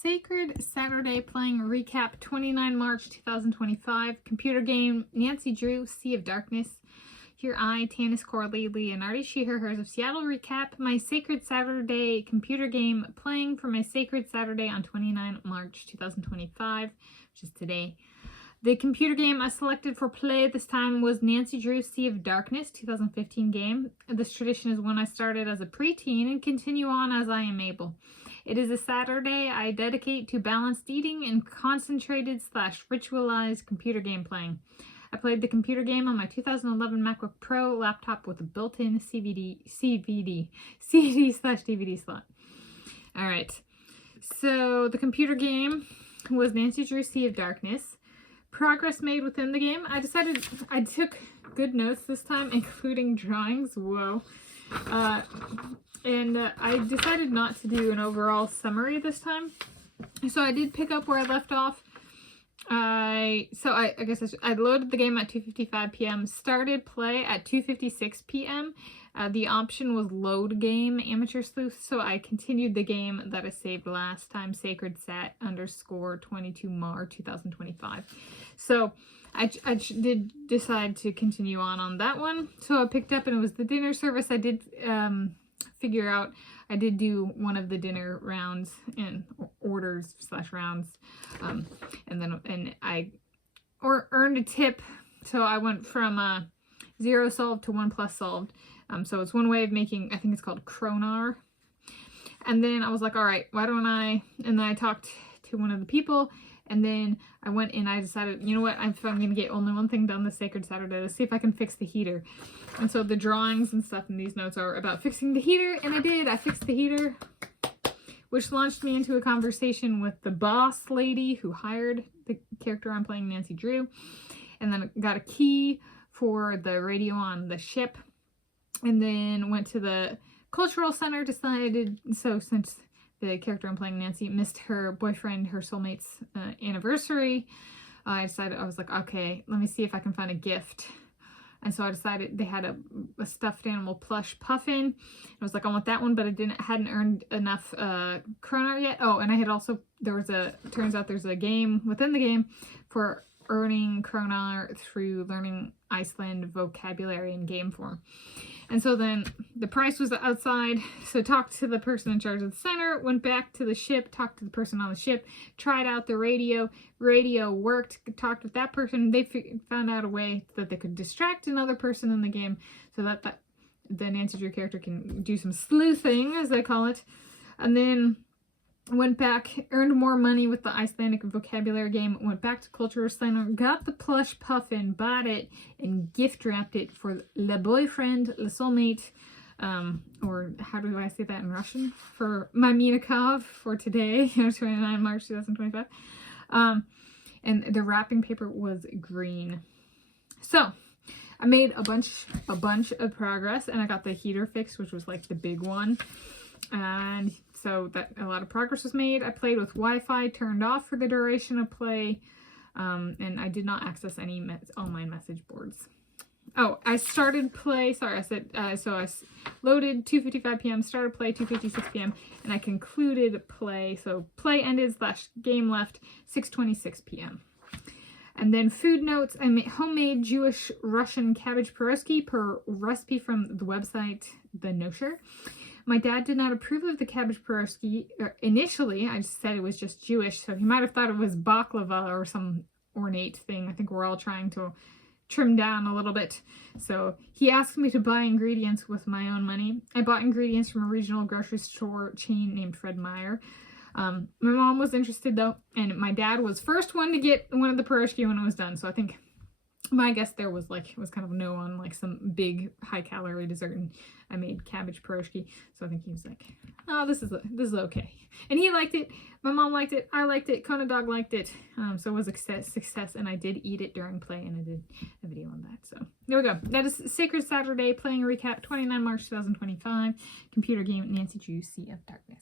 Sacred Saturday playing recap 29 March 2025. Computer game Nancy Drew, Sea of Darkness. Here I, Tanis Coralee Leonhardi, she, her, hers of Seattle recap my Sacred Saturday computer game playing for my Sacred Saturday on 29 March 2025, which is today. The computer game I selected for play this time was Nancy Drew, Sea of Darkness, 2015 game. This tradition is one I started as a preteen and continue on as I am able. It is a Saturday I dedicate to balanced eating and concentrated / ritualized computer game playing. I played the computer game on my 2011 MacBook Pro laptop with a built-in CD/DVD slot. All right, so the computer game was Nancy Drew, Sea of Darkness. Progress made within the game. I took good notes this time, including drawings. Whoa. And I decided not to do an overall summary this time. So I did pick up where I left off. I loaded the game at 2:55 p.m. Started play at 2:56 p.m. The option was load game amateur sleuth, so I continued the game that I saved last time, Sacred Sat _22 Mar 2025. So I did decide to continue on that one. So I picked up and it was the dinner service. I did figure out I did do one of the dinner rounds and orders / rounds, and I earned a tip. So I went from 0 solved to 1+ solved. So it's one way of making, I think it's called Kronar. And then I was like, all right, why don't I, and then I talked to one of the people, and then I went and I decided, you know what, if I'm going to get only one thing done this Sacred Saturday, let's see if I can fix the heater. And so the drawings and stuff in these notes are about fixing the heater, and I did. I fixed the heater, which launched me into a conversation with the boss lady who hired the character I'm playing, Nancy Drew. And then got a key for the radio on the ship. And then went to the cultural center, decided, so since the character I'm playing, Nancy, missed her boyfriend, her soulmate's anniversary, I was like, okay, let me see if I can find a gift. And so I decided they had a stuffed animal plush puffin. I was like, I want that one, but I hadn't earned enough Kronar yet. Oh, and I had also, turns out there's a game within the game for earning Kronar through learning Iceland vocabulary in game form. And so then the price was outside, so talked to the person in charge of the center, went back to the ship, talked to the person on the ship, tried out the radio. Radio worked, talked with that person. They found out a way that they could distract another person in the game so that the Nancy Drew character can do some sleuthing, as they call it. And then went back, earned more money with the Icelandic vocabulary game, went back to Cultural Center, got the plush puffin, bought it, and gift wrapped it for le boyfriend, le soulmate, or how do I say that in Russian? For my Minikov for today, 29 March 2025. And the wrapping paper was green. So I made a bunch of progress, and I got the heater fixed, which was like the big one. And so that a lot of progress was made. I played with Wi-Fi turned off for the duration of play, and I did not access any online message boards. Oh, I started play, sorry, I said, so I loaded 2:55 p.m., started play 2:56 p.m., and I concluded play, so play ended / game left 6:26 p.m. And then food notes, I made homemade Jewish Russian cabbage pierogi per recipe from the website The Nosher. My dad did not approve of the cabbage pierogi initially. I just said it was just Jewish, so he might have thought it was baklava or some ornate thing. I think we're all trying to trim down a little bit. So he asked me to buy ingredients with my own money. I bought ingredients from a regional grocery store chain named Fred Meyer. My mom was interested though, and my dad was first one to get one of the pierogi when it was done. So I think my guess there was kind of no on like some big high calorie dessert, and I made cabbage pierogi. So I think he was like, oh, this is okay. And he liked it. My mom liked it. I liked it. Kona Dog liked it. So it was a success, and I did eat it during play, and I did a video on that. So there we go. That is Sacred Saturday playing recap 29 March 2025 computer game Nancy Drew, Sea of Darkness.